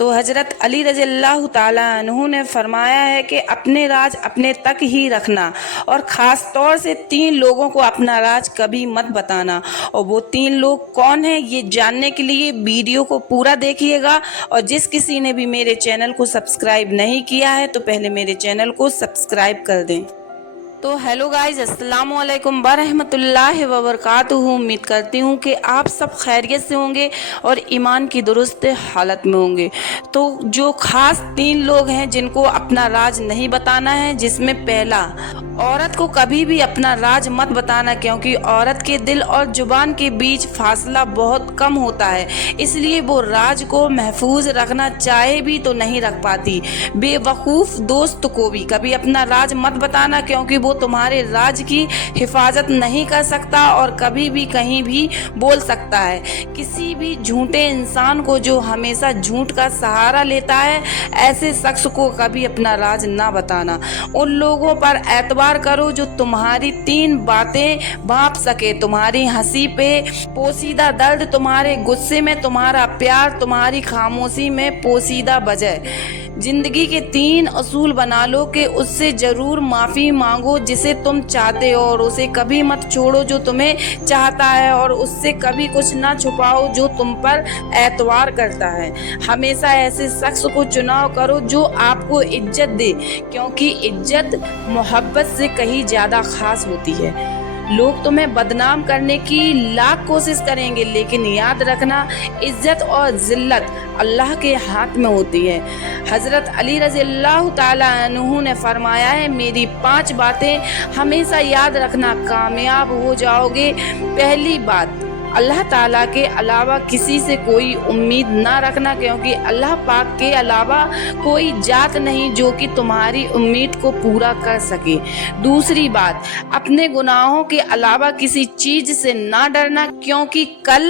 تو حضرت علی رضی اللہ تعالیٰ عنہ نے فرمایا ہے کہ اپنے راز اپنے تک ہی رکھنا، اور خاص طور سے 3 لوگوں کو اپنا راز کبھی مت بتانا۔ اور وہ 3 لوگ کون ہیں، یہ جاننے کے لیے ویڈیو کو پورا دیکھیے گا۔ اور جس کسی نے بھی میرے چینل کو سبسکرائب نہیں کیا ہے تو پہلے میرے چینل کو سبسکرائب کر دیں۔ تو ہیلو گائز، السلام علیکم ورحمۃ اللہ وبرکاتہ۔ امید کرتی ہوں کہ آپ سب خیریت سے ہوں گے اور ایمان کی درست حالت میں ہوں گے۔ تو جو خاص 3 لوگ ہیں جن کو اپنا راز نہیں بتانا ہے، جس میں پہلا، عورت کو کبھی بھی اپنا راز مت بتانا، کیونکہ عورت کے دل اور زبان کے بیچ فاصلہ بہت کم ہوتا ہے، اس لیے وہ راز کو محفوظ رکھنا چاہے بھی تو نہیں رکھ پاتی۔ بے وقوف دوست کو بھی کبھی اپنا راز مت بتانا، کیونکہ وہ تمہارے راز کی حفاظت نہیں کر سکتا اور کبھی بھی کہیں بھی بول سکتا ہے۔ کسی بھی جھوٹے انسان کو جو ہمیشہ جھوٹ کا سہارا لیتا ہے، ایسے شخص کو کبھی اپنا راز نہ بتانا۔ ان لوگوں پر اعتبار کرو جو تمہاری 3 باتیں بھانپ سکے: تمہاری ہنسی پہ پوشیدہ درد، تمہارے غصے میں تمہارا پیار، تمہاری خاموشی میں پوشیدہ وجہ۔ زندگی کے 3 اصول بنا لو کہ اس سے ضرور معافی مانگو جسے تم چاہتے ہو، اور اسے کبھی مت چھوڑو جو تمہیں چاہتا ہے، اور اس سے کبھی کچھ نہ چھپاؤ جو تم پر اعتبار کرتا ہے۔ ہمیشہ ایسے شخص کو چناؤ کرو جو آپ کو عزت دے، کیونکہ عزت محبت سے کہیں زیادہ خاص ہوتی ہے۔ لوگ تمہیں بدنام کرنے کی لاکھ کوشش کریں گے، لیکن یاد رکھنا، عزت اور ذلت اللہ کے ہاتھ میں ہوتی ہے۔ حضرت علی رضی اللہ تعالیٰ عنہ نے فرمایا ہے، میری 5 باتیں ہمیشہ یاد رکھنا، کامیاب ہو جاؤ گے۔ پہلی بات، اللہ تعالیٰ کے علاوہ کسی سے کوئی امید نہ رکھنا، کیونکہ اللہ پاک کے علاوہ کوئی ذات نہیں جو کہ تمہاری امید کو پورا کر سکے۔ دوسری بات، اپنے گناہوں کے علاوہ کسی چیز سے نہ ڈرنا، کیونکہ کل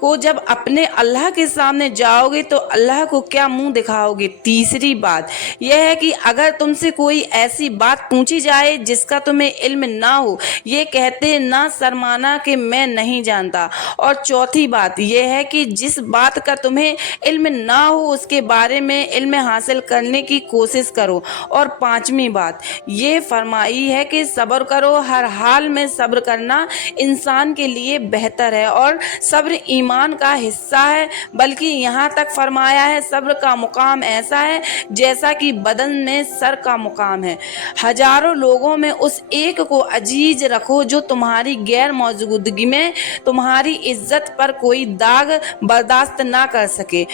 کو جب اپنے اللہ کے سامنے جاؤ گے تو اللہ کو کیا منہ دکھاؤ گے۔ تیسری بات یہ ہے کہ اگر تم سے کوئی ایسی بات پوچھی جائے جس کا تمہیں علم نہ ہو، یہ کہتے نہ شرمانا کہ میں نہیں جانتا۔ اور چوتھی بات یہ ہے کہ جس بات کا تمہیں علم نہ ہو اس کے بارے میں علم حاصل کرنے کی کوشش کرو۔ اور 5ویں بات یہ فرمائی ہے کہ صبر کرو، ہر حال میں صبر کرنا انسان کے لیے بہتر ہے، اور صبر ایمان کا حصہ ہے، بلکہ یہاں تک فرمایا ہے صبر کا مقام ایسا ہے جیسا کہ بدن میں سر کا مقام ہے۔ ہزاروں لوگوں میں اس ایک کو عزیز رکھو جو تمہاری غیر موجودگی میں تمہاری عزت پر کوئی داغ برداشت نہ کر سکے۔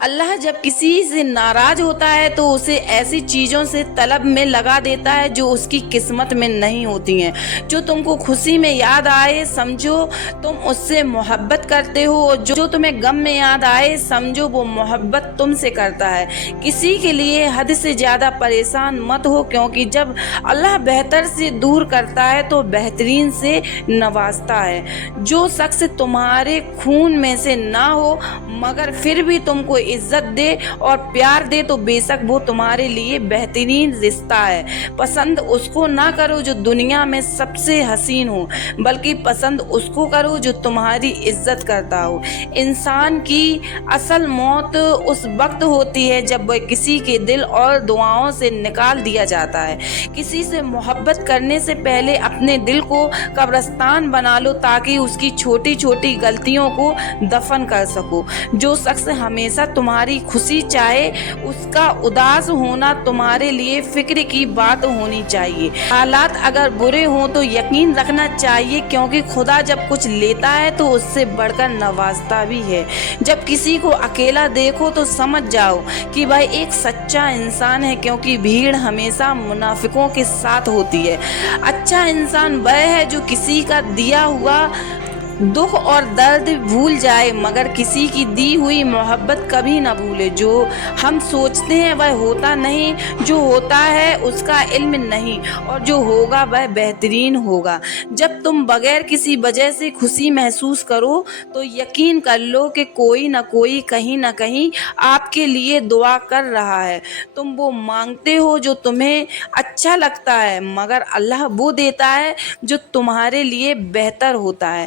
اللہ جب کسی سے ناراض ہوتا ہے تو اسے ایسی چیزوں سے طلب میں لگا دیتا ہے جو اس کی قسمت میں نہیں ہوتی ہیں۔ جو تم کو خوشی میں یاد آئے سمجھو تم اس سے محبت کرتے ہو، اور جو تمہیں غم میں یاد آئے سمجھو وہ محبت تم سے کرتا ہے۔ کسی کے لیے حد سے زیادہ پریشان مت ہو، کیونکہ جب اللہ بہتر سے دور کرتا ہے تو بہترین سے نوازتا ہے۔ جو شخص تمہارے خون میں سے نہ ہو مگر پھر بھی تم کو عزت دے اور پیار دے تو بے شک وہ تمہارے لیے بہترین رشتہ ہے۔ پسند اس کو نہ کرو جو دنیا میں سب سے حسین ہو، بلکہ پسند اس کو کرو جو تمہاری عزت کرتا ہو۔ انسان کی اصل موت اس وقت ہوتی ہے جب وہ کسی کے دل اور دعاؤں سے نکال دیا جاتا ہے۔ کسی سے محبت کرنے سے پہلے اپنے دل کو قبرستان بنا لو تاکہ اس کی چھوٹی چھوٹی غلطیوں کو دفن کر سکو۔ جو شخص ہمیشہ تمہاری خوشی چاہے اس کا اداس ہونا تمہارے لیے فکر کی بات ہونی چاہیے۔ حالات اگر برے ہوں تو یقین رکھنا چاہیے، کیونکہ خدا جب کچھ لیتا ہے تو اس سے بڑھ کر نوازتا بھی ہے۔ جب کسی کو اکیلا دیکھو تو سمجھ جاؤ کہ وہ ایک سچا انسان ہے، کیونکہ بھیڑ ہمیشہ منافقوں کے ساتھ ہوتی ہے۔ اچھا انسان وہ ہے جو کسی کا دیا ہوا دکھ اور درد بھول جائے مگر کسی کی دی ہوئی محبت کبھی نہ بھولے۔ جو ہم سوچتے ہیں وہ ہوتا نہیں، جو ہوتا ہے اس کا علم نہیں، اور جو ہوگا وہ بہترین ہوگا۔ جب تم بغیر کسی وجہ سے خوشی محسوس کرو تو یقین کر لو کہ کوئی نہ کوئی کہیں نہ کہیں آپ کے لیے دعا کر رہا ہے۔ تم وہ مانگتے ہو جو تمہیں اچھا لگتا ہے، مگر اللہ وہ دیتا ہے جو تمہارے لیے بہتر ہوتا ہے۔